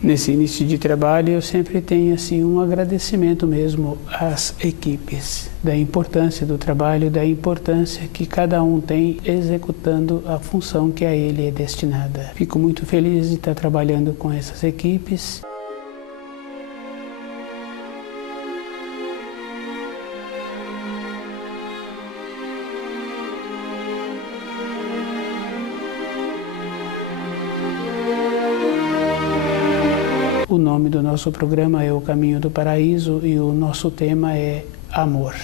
Nesse início de trabalho eu sempre tenho assim um agradecimento mesmo às equipes, da importância do trabalho, da importância que cada um tem executando a função que a ele é destinada. Fico muito feliz de estar trabalhando com essas equipes. O nome do nosso programa é O Caminho do Paraíso e o nosso tema é amor.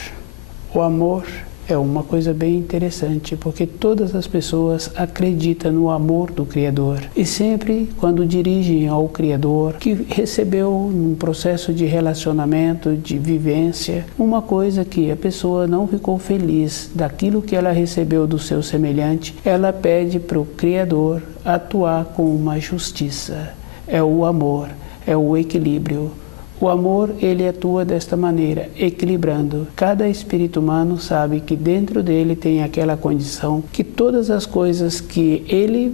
O amor é uma coisa bem interessante, porque todas as pessoas acreditam no amor do Criador. E sempre quando dirigem ao Criador, que recebeu num processo de relacionamento, de vivência, uma coisa que a pessoa não ficou feliz daquilo que ela recebeu do seu semelhante, ela pede para o Criador atuar com uma justiça. É o amor. É o equilíbrio. O amor, ele atua desta maneira, equilibrando. Cada espírito humano sabe que dentro dele tem aquela condição que todas as coisas que ele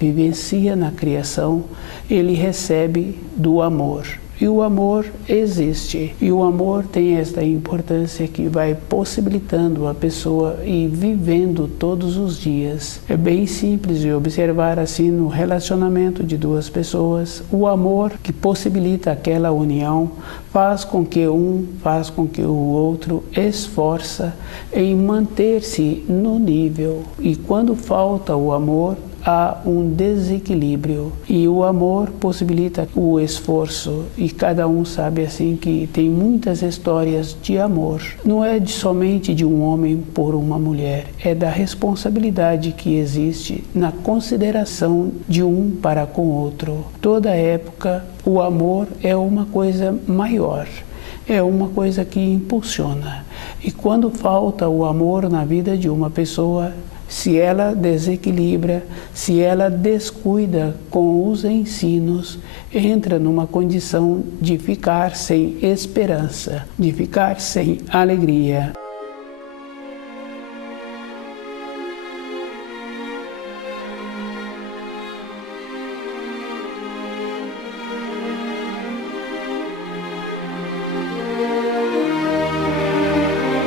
vivencia na criação, ele recebe do amor. E o amor existe. E o amor tem esta importância que vai possibilitando a pessoa ir vivendo todos os dias. É bem simples de observar assim no relacionamento de duas pessoas. O amor que possibilita aquela união faz com que o outro esforça em manter-se no nível. E quando falta o amor, há um desequilíbrio e o amor possibilita o esforço e cada um sabe assim que tem muitas histórias de amor. Não é somente de um homem por uma mulher, é da responsabilidade que existe na consideração de um para com o outro. Toda época o amor é uma coisa maior. É uma coisa que impulsiona. E quando falta o amor na vida de uma pessoa, se ela desequilibra, se ela descuida com os ensinos, entra numa condição de ficar sem esperança, de ficar sem alegria.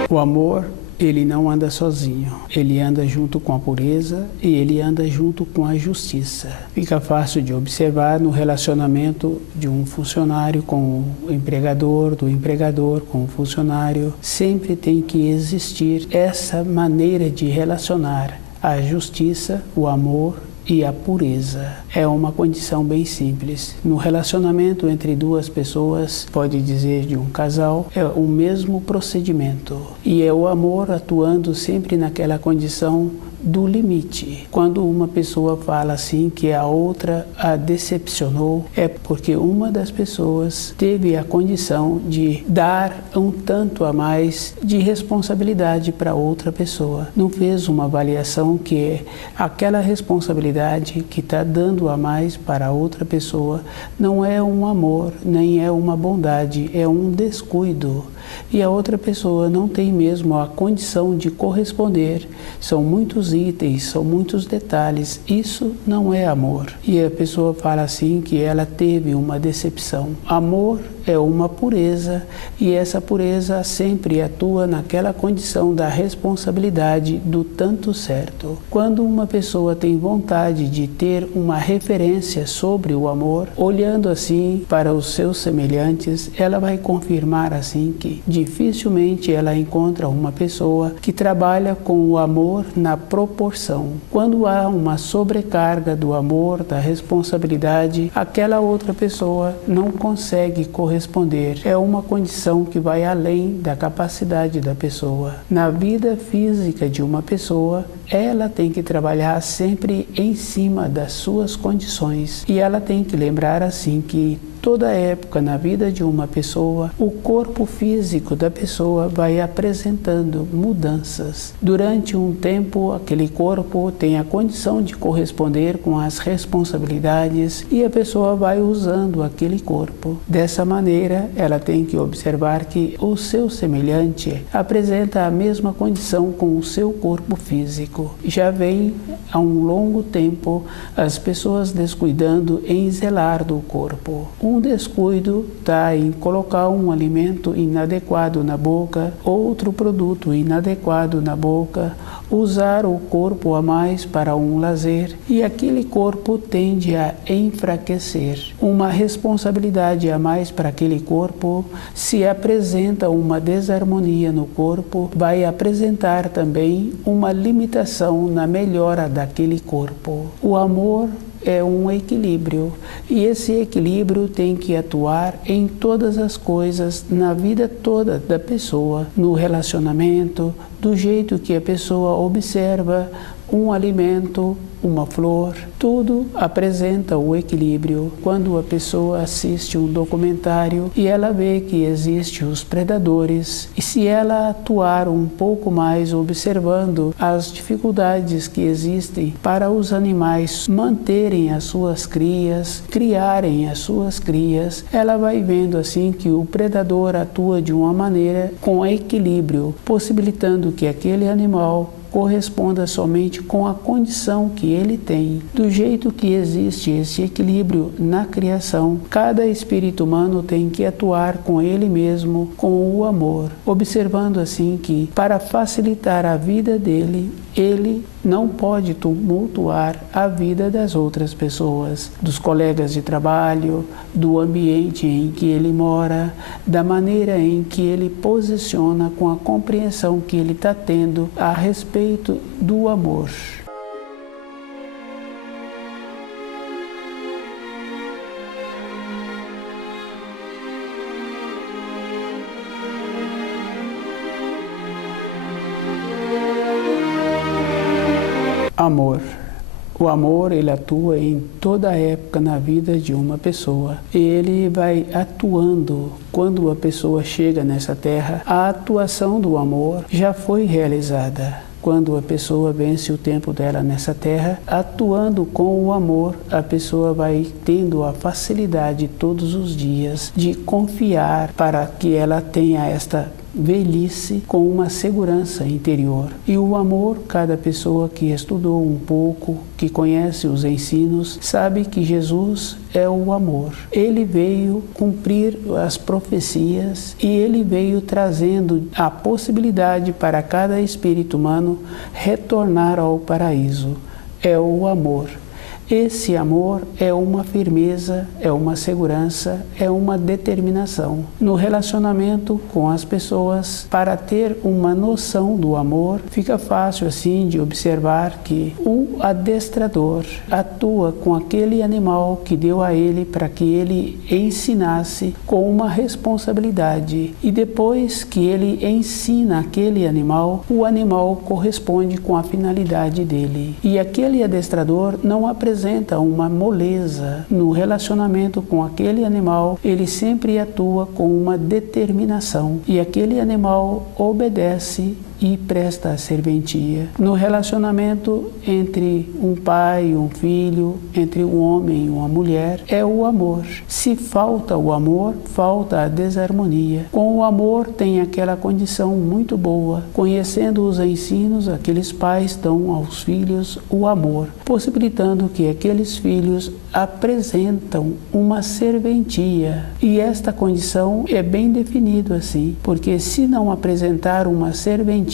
O amor, ele não anda sozinho, ele anda junto com a pureza e ele anda junto com a justiça. Fica fácil de observar no relacionamento de um funcionário com o empregador, do empregador com o funcionário. Sempre tem que existir essa maneira de relacionar a justiça, o amor e a pureza. É uma condição bem simples. No relacionamento entre duas pessoas, pode dizer de um casal, é o mesmo procedimento. E é o amor atuando sempre naquela condição do limite. Quando uma pessoa fala assim que a outra a decepcionou, é porque uma das pessoas teve a condição de dar um tanto a mais de responsabilidade para outra pessoa. Não fez uma avaliação que aquela responsabilidade que está dando a mais para a outra pessoa não é um amor, nem é uma bondade, é um descuido. E a outra pessoa não tem mesmo a condição de corresponder. São muitos itens, são muitos detalhes. Isso não é amor. E a pessoa fala assim que ela teve uma decepção. Amor é uma pureza e essa pureza sempre atua naquela condição da responsabilidade do tanto certo. Quando uma pessoa tem vontade de ter uma referência sobre o amor, olhando assim para os seus semelhantes, ela vai confirmar assim que dificilmente ela encontra uma pessoa que trabalha com o amor na proporção. Quando há uma sobrecarga do amor, da responsabilidade, aquela outra pessoa não consegue corresponder. É uma condição que vai além da capacidade da pessoa. Na vida física de uma pessoa, ela tem que trabalhar sempre em cima das suas condições. E ela tem que lembrar assim que toda época na vida de uma pessoa, o corpo físico da pessoa vai apresentando mudanças. Durante um tempo, aquele corpo tem a condição de corresponder com as responsabilidades e a pessoa vai usando aquele corpo. Dessa maneira, ela tem que observar que o seu semelhante apresenta a mesma condição com o seu corpo físico. Já vem há um longo tempo as pessoas descuidando em zelar do corpo. Um descuido está em colocar um alimento inadequado na boca, outro produto inadequado na boca, usar o corpo a mais para um lazer e aquele corpo tende a enfraquecer. Uma responsabilidade a mais para aquele corpo, se apresenta uma desarmonia no corpo, vai apresentar também uma limitação na melhora daquele corpo. O amor é um equilíbrio e esse equilíbrio tem que atuar em todas as coisas, na vida toda da pessoa, no relacionamento, do jeito que a pessoa observa um alimento, uma flor, tudo apresenta o equilíbrio. Quando a pessoa assiste um documentário e ela vê que existem os predadores, e se ela atuar um pouco mais observando as dificuldades que existem para os animais manterem as suas crias, criarem as suas crias, ela vai vendo assim que o predador atua de uma maneira com equilíbrio, possibilitando que aquele animal corresponda somente com a condição que ele tem. Do jeito que existe esse equilíbrio na criação, cada espírito humano tem que atuar com ele mesmo, com o amor, observando assim que, para facilitar a vida dele, ele não pode tumultuar a vida das outras pessoas, dos colegas de trabalho, do ambiente em que ele mora, da maneira em que ele posiciona com a compreensão que ele está tendo a respeito do amor. Amor. O amor, ele atua em toda época na vida de uma pessoa. Ele vai atuando quando a pessoa chega nessa terra. A atuação do amor já foi realizada. Quando a pessoa vence o tempo dela nessa terra, atuando com o amor, a pessoa vai tendo a facilidade todos os dias de confiar para que ela tenha esta velhice com uma segurança interior. E o amor, cada pessoa que estudou um pouco, que conhece os ensinos, sabe que Jesus é o amor. Ele veio cumprir as profecias e ele veio trazendo a possibilidade para cada espírito humano retornar ao paraíso. É o amor. Esse amor é uma firmeza, é uma segurança, é uma determinação. No relacionamento com as pessoas, para ter uma noção do amor, fica fácil assim de observar que o adestrador atua com aquele animal que deu a ele para que ele ensinasse com uma responsabilidade. E depois que ele ensina aquele animal, o animal corresponde com a finalidade dele. E aquele adestrador não apresenta uma moleza no relacionamento com aquele animal, ele sempre atua com uma determinação e aquele animal obedece e presta a serventia. No relacionamento entre um pai e um filho, entre um homem e uma mulher, é o amor. Se falta o amor, falta a desarmonia. Com o amor tem aquela condição muito boa. Conhecendo os ensinos, aqueles pais dão aos filhos o amor, possibilitando que aqueles filhos apresentam uma serventia. E esta condição é bem definida assim, porque se não apresentar uma serventia,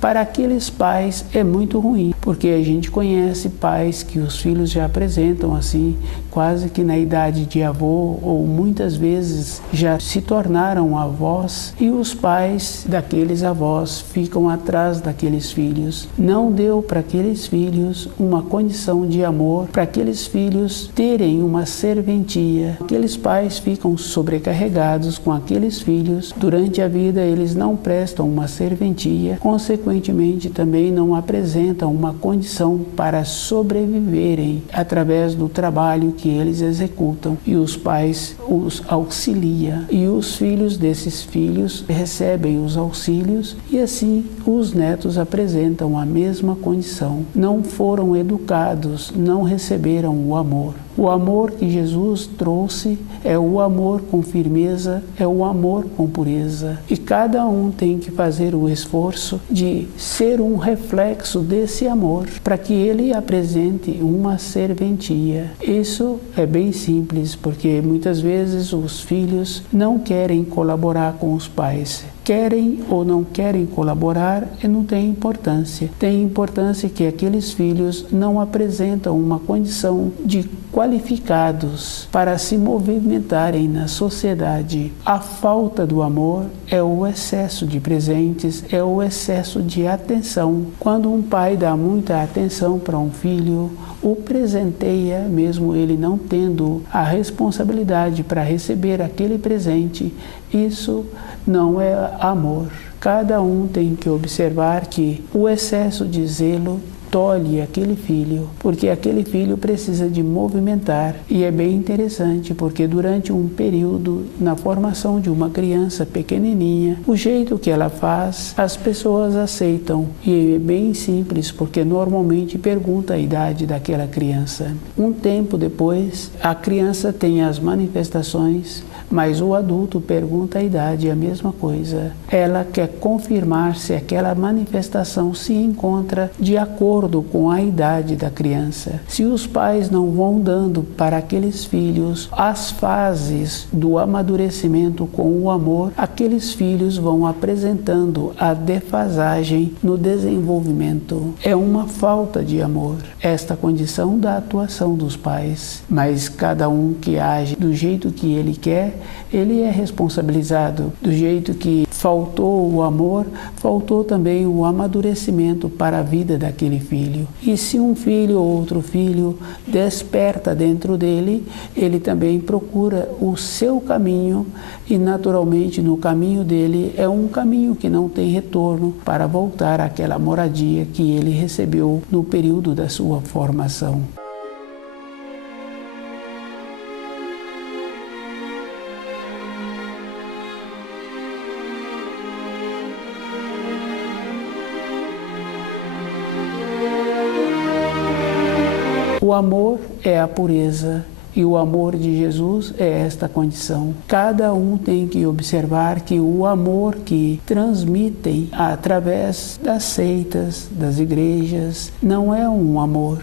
para aqueles pais é muito ruim, porque a gente conhece pais que os filhos já apresentam assim, quase que na idade de avô, ou muitas vezes já se tornaram avós, e os pais daqueles avós ficam atrás daqueles filhos. Não deu para aqueles filhos uma condição de amor, para aqueles filhos terem uma serventia. Aqueles pais ficam sobrecarregados com aqueles filhos. Durante a vida eles não prestam uma serventia infância, consequentemente também não apresentam uma condição para sobreviverem através do trabalho que eles executam, e os pais os auxiliam, e os filhos desses filhos recebem os auxílios, e assim os netos apresentam a mesma condição. Não foram educados, não receberam o amor. O amor que Jesus trouxe é o amor com firmeza, é o amor com pureza. E cada um tem que fazer o esforço de ser um reflexo desse amor, para que ele apresente uma serventia. Isso é bem simples, porque muitas vezes os filhos não querem colaborar com os pais. Querem ou não querem colaborar e não tem importância. Tem importância que aqueles filhos não apresentam uma condição de qualificados para se movimentarem na sociedade. A falta do amor é o excesso de presentes, é o excesso de atenção. Quando um pai dá muita atenção para um filho, o presenteia, mesmo ele não tendo a responsabilidade para receber aquele presente, isso não é amor. Cada um tem que observar que o excesso de zelo tolhe aquele filho, porque aquele filho precisa de movimentar. E é bem interessante, porque durante um período na formação de uma criança pequenininha, o jeito que ela faz, as pessoas aceitam. E é bem simples, porque normalmente pergunta a idade daquela criança. Um tempo depois, a criança tem as manifestações, mas o adulto pergunta a idade, a mesma coisa. Ela quer confirmar se aquela manifestação se encontra de acordo com a idade da criança. Se os pais não vão dando para aqueles filhos as fases do amadurecimento com o amor, aqueles filhos vão apresentando a defasagem no desenvolvimento. É uma falta de amor, esta condição da atuação dos pais. Mas cada um que age do jeito que ele quer, ele é responsabilizado. Do jeito que faltou o amor, faltou também o amadurecimento para a vida daquele filho. E se um filho ou outro filho desperta dentro dele, ele também procura o seu caminho, e naturalmente no caminho dele é um caminho que não tem retorno para voltar àquela moradia que ele recebeu no período da sua formação. O amor é a pureza, e o amor de Jesus é esta condição. Cada um tem que observar que o amor que transmitem através das seitas, das igrejas, não é um amor,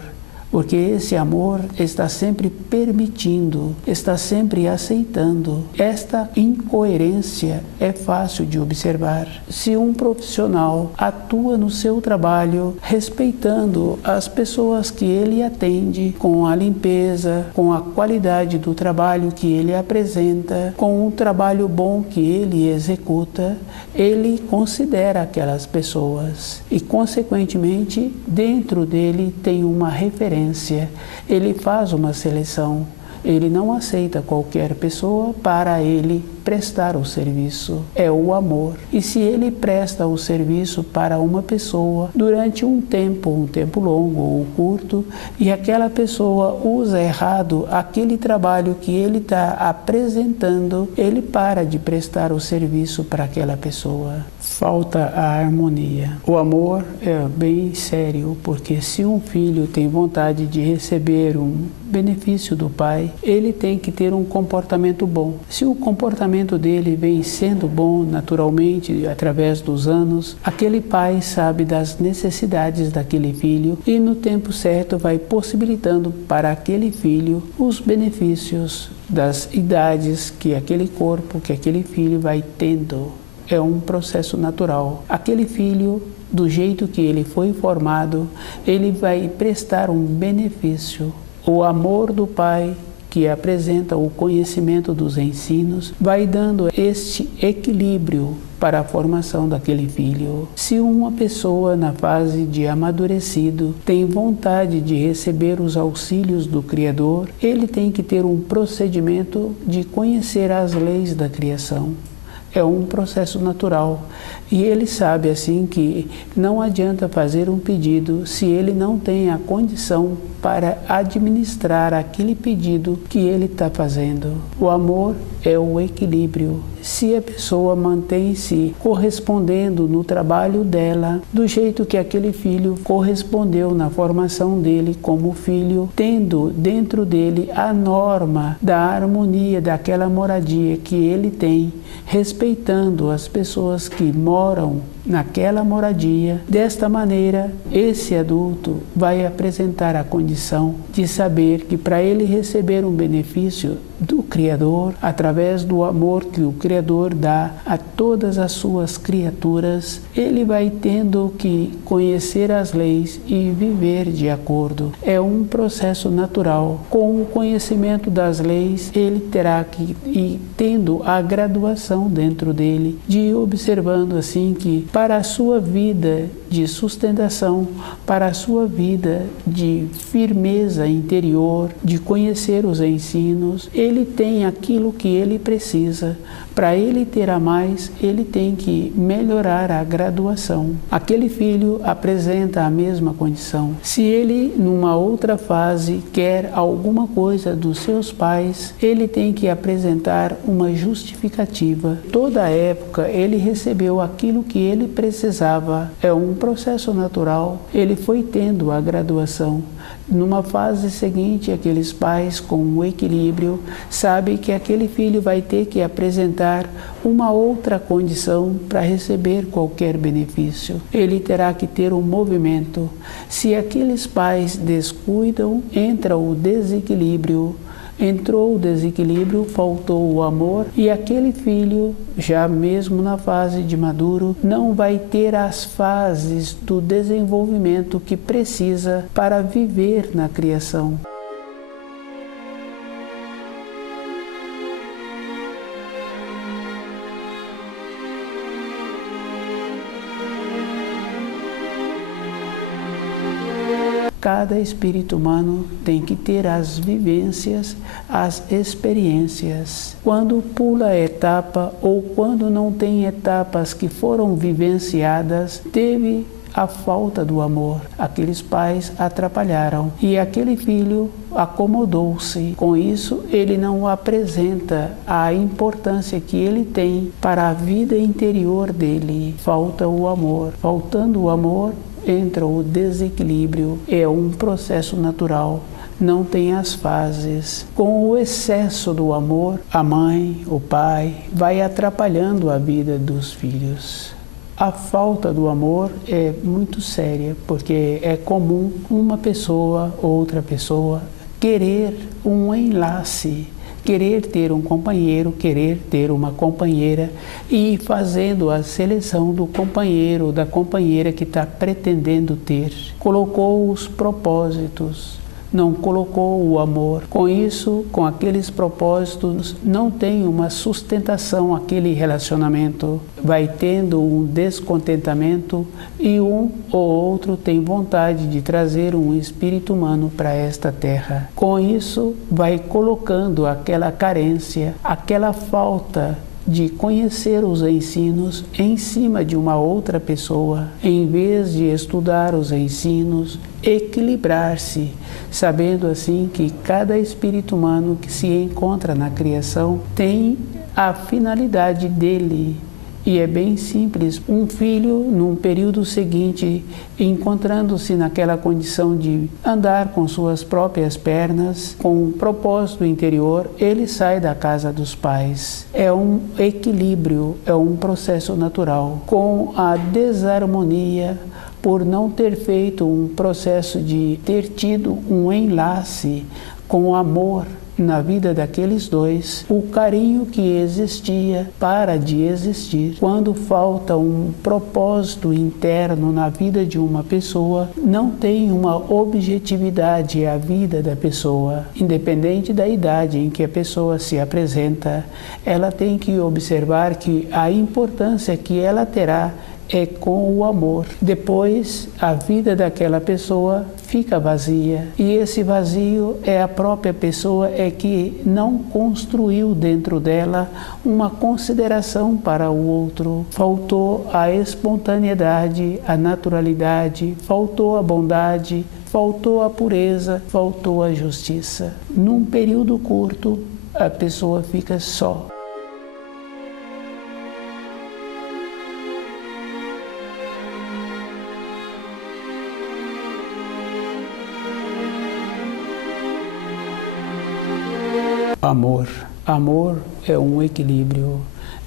porque esse amor está sempre permitindo, está sempre aceitando. Esta incoerência é fácil de observar. Se um profissional atua no seu trabalho respeitando as pessoas que ele atende, com a limpeza, com a qualidade do trabalho que ele apresenta, com o trabalho bom que ele executa, ele considera aquelas pessoas e, consequentemente, dentro dele tem uma referência. Ele faz uma seleção. Ele não aceita qualquer pessoa para ele prestar o serviço. É o amor. E se ele presta o serviço para uma pessoa durante um tempo longo ou curto, e aquela pessoa usa errado aquele trabalho que ele está apresentando, ele para de prestar o serviço para aquela pessoa. Falta a harmonia. O amor é bem sério, porque se um filho tem vontade de receber um benefício do pai, ele tem que ter um comportamento bom. Se o comportamento dele vem sendo bom naturalmente através dos anos, aquele pai sabe das necessidades daquele filho e no tempo certo vai possibilitando para aquele filho os benefícios das idades que aquele corpo, que aquele filho vai tendo. É um processo natural. Aquele filho, do jeito que ele foi formado, ele vai prestar um benefício. O amor do pai, que apresenta o conhecimento dos ensinos, vai dando este equilíbrio para a formação daquele filho. Se uma pessoa na fase de amadurecido tem vontade de receber os auxílios do Criador, ele tem que ter um procedimento de conhecer as leis da criação. É um processo natural. E ele sabe assim que não adianta fazer um pedido se ele não tem a condição para administrar aquele pedido que ele está fazendo. O amor é o equilíbrio. Se a pessoa mantém-se correspondendo no trabalho dela, do jeito que aquele filho correspondeu na formação dele como filho, tendo dentro dele a norma da harmonia daquela moradia que ele tem, respeitando as pessoas que moram naquela moradia, desta maneira, esse adulto vai apresentar a condição de saber que para ele receber um benefício do Criador, através do amor que o Criador dá a todas as suas criaturas, ele vai tendo que conhecer as leis e viver de acordo. É um processo natural. Com o conhecimento das leis, ele terá que ir tendo a graduação dentro dele, de ir observando assim que para a sua vida de sustentação, para a sua vida de firmeza interior, de conhecer os ensinos, ele tem aquilo que ele precisa. Para ele ter a mais, ele tem que melhorar a graduação. Aquele filho apresenta a mesma condição. Se ele, numa outra fase, quer alguma coisa dos seus pais, ele tem que apresentar uma justificativa. Toda a época, ele recebeu aquilo que ele precisava. É um processo natural. Ele foi tendo a graduação. Numa fase seguinte, aqueles pais com o equilíbrio sabem que aquele filho vai ter que apresentar uma outra condição para receber qualquer benefício. Ele terá que ter um movimento. Se aqueles pais descuidam, entra o desequilíbrio. Entrou o desequilíbrio, faltou o amor e aquele filho, já mesmo na fase de maduro, não vai ter as fases do desenvolvimento que precisa para viver na criação. Cada espírito humano tem que ter as vivências, as experiências. Quando pula a etapa ou quando não tem etapas que foram vivenciadas, teve a falta do amor. Aqueles pais atrapalharam e aquele filho acomodou-se. Com isso, ele não apresenta a importância que ele tem para a vida interior dele. Falta o amor. Faltando o amor, entra o desequilíbrio. É um processo natural. Não tem as fases. Com o excesso do amor, a mãe, o pai, vai atrapalhando a vida dos filhos. A falta do amor é muito séria, porque é comum uma pessoa, outra pessoa, querer um enlace, querer ter um companheiro, querer ter uma companheira e ir fazendo a seleção do companheiro ou da companheira que está pretendendo ter. Colocou os propósitos, não colocou o amor. Com isso, com aqueles propósitos, não tem uma sustentação aquele relacionamento. Vai tendo um descontentamento e um ou outro tem vontade de trazer um espírito humano para esta terra. Com isso, vai colocando aquela carência, aquela falta de conhecer os ensinos em cima de uma outra pessoa, em vez de estudar os ensinos, equilibrar-se, sabendo assim que cada espírito humano que se encontra na criação tem a finalidade dele. E é bem simples. Um filho, num período seguinte, encontrando-se naquela condição de andar com suas próprias pernas, com um propósito interior, ele sai da casa dos pais. É um equilíbrio, é um processo natural. Com a desarmonia, por não ter feito um processo de ter tido um enlace com o amor na vida daqueles dois, o carinho que existia para de existir. Quando falta um propósito interno na vida de uma pessoa, não tem uma objetividade à vida da pessoa. Independente da idade em que a pessoa se apresenta, ela tem que observar que a importância que ela terá é com o amor. Depois, a vida daquela pessoa fica vazia. E esse vazio é a própria pessoa que não construiu dentro dela uma consideração para o outro. Faltou a espontaneidade, a naturalidade, faltou a bondade, faltou a pureza, faltou a justiça. Num período curto, a pessoa fica só. Amor. Amor é um equilíbrio.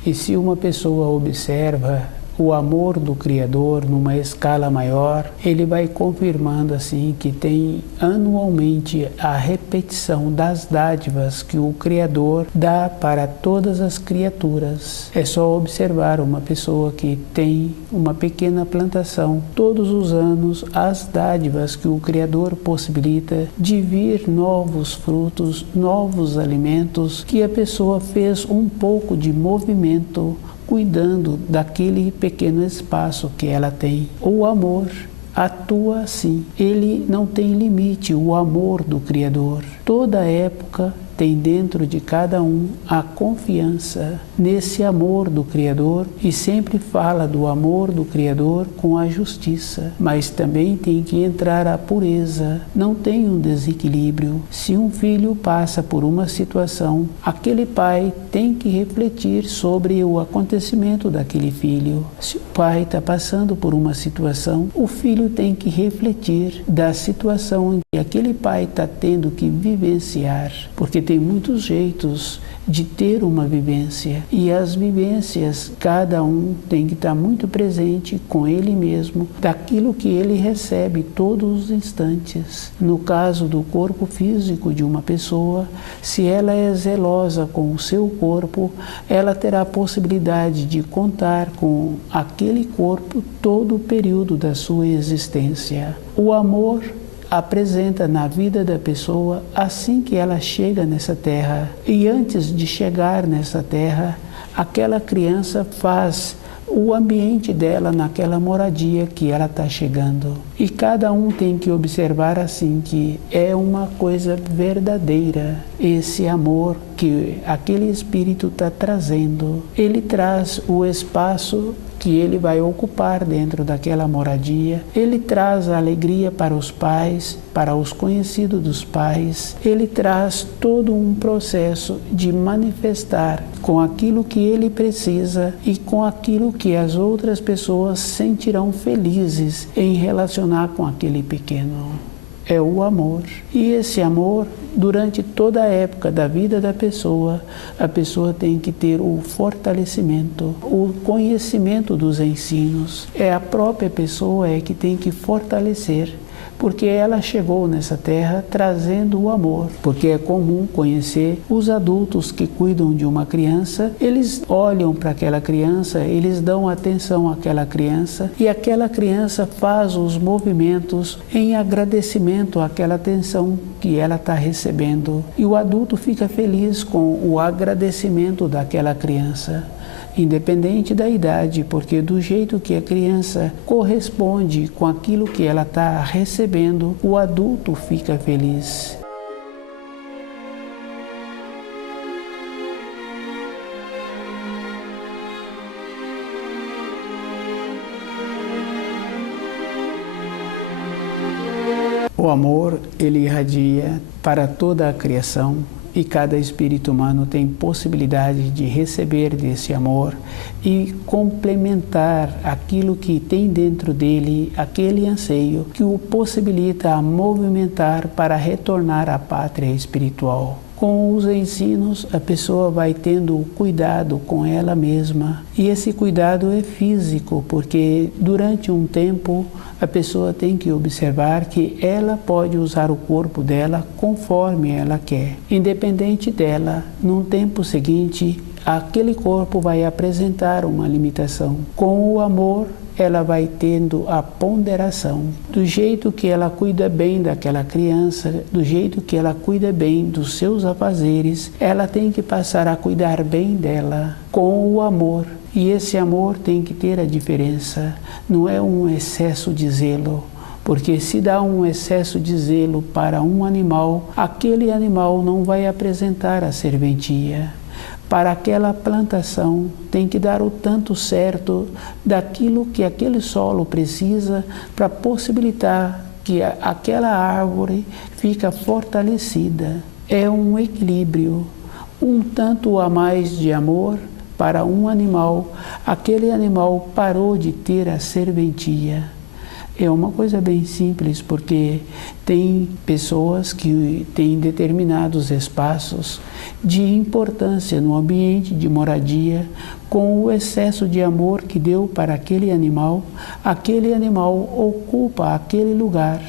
E se uma pessoa observa o amor do Criador numa escala maior, ele vai confirmando assim que tem anualmente a repetição das dádivas que o Criador dá para todas as criaturas. É só observar uma pessoa que tem uma pequena plantação, todos os anos as dádivas que o Criador possibilita de vir novos frutos, novos alimentos, que a pessoa fez um pouco de movimento cuidando daquele pequeno espaço que ela tem. O amor atua assim. Ele não tem limite, o amor do Criador. Toda época tem dentro de cada um a confiança nesse amor do Criador e sempre fala do amor do Criador com a justiça. Mas também tem que entrar a pureza. Não tem um desequilíbrio. Se um filho passa por uma situação, aquele pai tem que refletir sobre o acontecimento daquele filho. Se o pai está passando por uma situação, o filho tem que refletir da situação em que aquele pai está tendo que vivenciar. Porque tem muitos jeitos de ter uma vivência e as vivências, cada um tem que estar muito presente com ele mesmo, daquilo que ele recebe todos os instantes. No caso do corpo físico de uma pessoa, se ela é zelosa com o seu corpo, ela terá a possibilidade de contar com aquele corpo todo o período da sua existência. O amor apresenta na vida da pessoa assim que ela chega nessa terra. E antes de chegar nessa terra, aquela criança faz o ambiente dela naquela moradia que ela está chegando. E cada um tem que observar assim que é uma coisa verdadeira esse amor que aquele espírito está trazendo. Ele traz o espaço que ele vai ocupar dentro daquela moradia. Ele traz a alegria para os pais, para os conhecidos dos pais. Ele traz todo um processo de manifestar com aquilo que ele precisa e com aquilo que as outras pessoas sentirão felizes em relacionar com aquele pequeno. É o amor. E esse amor, durante toda a época da vida da pessoa, a pessoa tem que ter o fortalecimento, o conhecimento dos ensinos. É a própria pessoa que tem que fortalecer, porque ela chegou nessa terra trazendo o amor. Porque é comum conhecer os adultos que cuidam de uma criança, eles olham para aquela criança, eles dão atenção àquela criança e aquela criança faz os movimentos em agradecimento àquela atenção que ela está recebendo. E o adulto fica feliz com o agradecimento daquela criança, independente da idade, porque do jeito que a criança corresponde com aquilo que ela está recebendo, o adulto fica feliz. O amor, ele irradia para toda a criação. E cada espírito humano tem possibilidade de receber desse amor e complementar aquilo que tem dentro dele, aquele anseio que o possibilita a movimentar para retornar à pátria espiritual. Com os ensinos, a pessoa vai tendo cuidado com ela mesma. E esse cuidado é físico, porque durante um tempo a pessoa tem que observar que ela pode usar o corpo dela conforme ela quer. Independente dela, num tempo seguinte, aquele corpo vai apresentar uma limitação. Com o amor, ela vai tendo a ponderação. Do jeito que ela cuida bem daquela criança, do jeito que ela cuida bem dos seus afazeres, ela tem que passar a cuidar bem dela com o amor. E esse amor tem que ter a diferença, não é um excesso de zelo. Porque se dá um excesso de zelo para um animal, aquele animal não vai apresentar a serventia. Para aquela plantação tem que dar o tanto certo daquilo que aquele solo precisa para possibilitar que aquela árvore fica fortalecida. É um equilíbrio, um tanto a mais de amor para um animal, aquele animal parou de ter a serventia. É uma coisa bem simples, porque tem pessoas que têm determinados espaços de importância no ambiente de moradia, com o excesso de amor que deu para aquele animal ocupa aquele lugar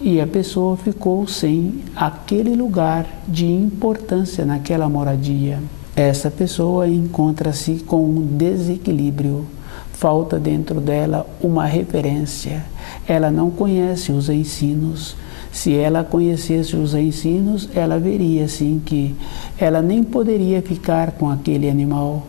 e a pessoa ficou sem aquele lugar de importância naquela moradia. Essa pessoa encontra-se com um desequilíbrio. Falta dentro dela uma referência. Ela não conhece os ensinos. Se ela conhecesse os ensinos, ela veria sim que ela nem poderia ficar com aquele animal.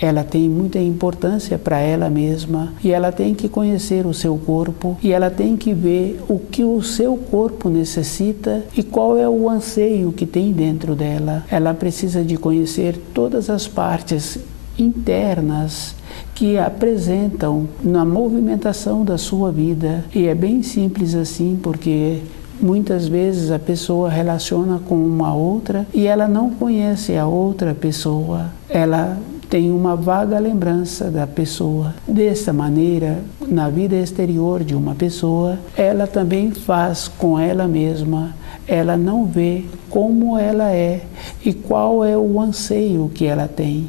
Ela tem muita importância para ela mesma e ela tem que conhecer o seu corpo e ela tem que ver o que o seu corpo necessita e qual é o anseio que tem dentro dela. Ela precisa de conhecer todas as partes internas que apresentam na movimentação da sua vida. E é bem simples assim, porque muitas vezes a pessoa relaciona com uma outra e ela não conhece a outra pessoa. Ela tem uma vaga lembrança da pessoa. Dessa maneira, na vida exterior de uma pessoa, ela também faz com ela mesma. Ela não vê como ela é e qual é o anseio que ela tem.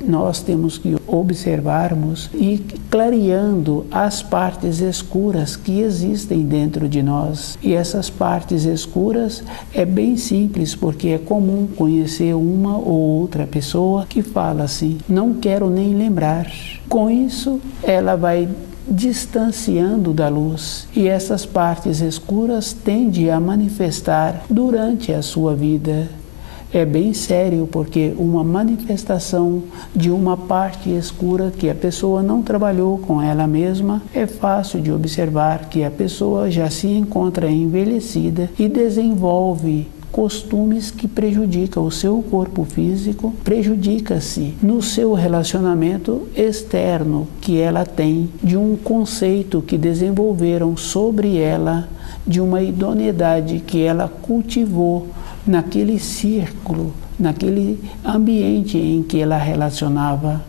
Nós temos que observarmos e clareando as partes escuras que existem dentro de nós. E essas partes escuras é bem simples, porque é comum conhecer uma ou outra pessoa que fala assim, não quero nem lembrar. Com isso, ela vai distanciando da luz e essas partes escuras tendem a manifestar durante a sua vida. É bem sério, porque uma manifestação de uma parte escura que a pessoa não trabalhou com ela mesma, é fácil de observar que a pessoa já se encontra envelhecida e desenvolve costumes que prejudicam o seu corpo físico, prejudica-se no seu relacionamento externo que ela tem, de um conceito que desenvolveram sobre ela, de uma idoneidade que ela cultivou naquele círculo, naquele ambiente em que ela relacionava.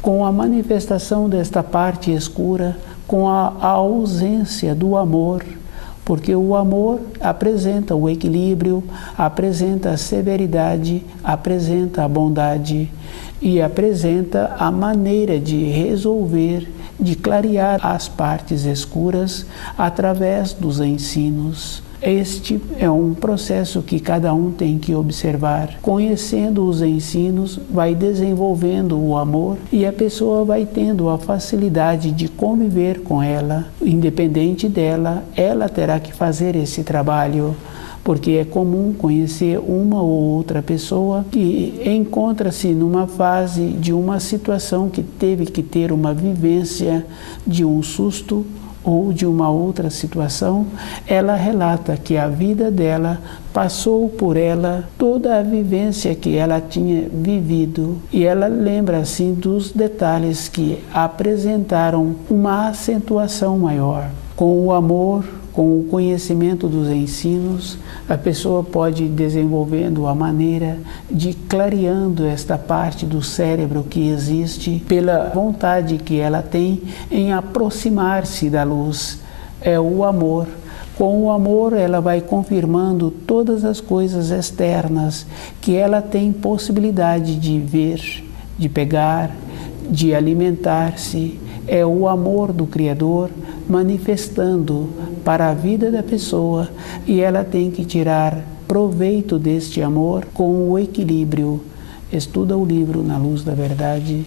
Com a manifestação desta parte escura, com a ausência do amor, porque o amor apresenta o equilíbrio, apresenta a severidade, apresenta a bondade e apresenta a maneira de resolver, de clarear as partes escuras através dos ensinos. Este é um processo que cada um tem que observar. Conhecendo os ensinos, vai desenvolvendo o amor e a pessoa vai tendo a facilidade de conviver com ela. Independente dela, ela terá que fazer esse trabalho, porque é comum conhecer uma ou outra pessoa que encontra-se numa fase de uma situação que teve que ter uma vivência de um susto ou de uma outra situação. Ela relata que a vida dela passou por ela toda a vivência que ela tinha vivido e ela lembra assim dos detalhes que apresentaram uma acentuação maior. Com o amor, com o conhecimento dos ensinos, a pessoa pode ir desenvolvendo a maneira de clareando esta parte do cérebro que existe pela vontade que ela tem em aproximar-se da luz. É o amor. Com o amor, ela vai confirmando todas as coisas externas que ela tem possibilidade de ver, de pegar, de alimentar-se. É o amor do Criador manifestando para a vida da pessoa e ela tem que tirar proveito deste amor com o equilíbrio. Estuda o livro Na Luz da Verdade.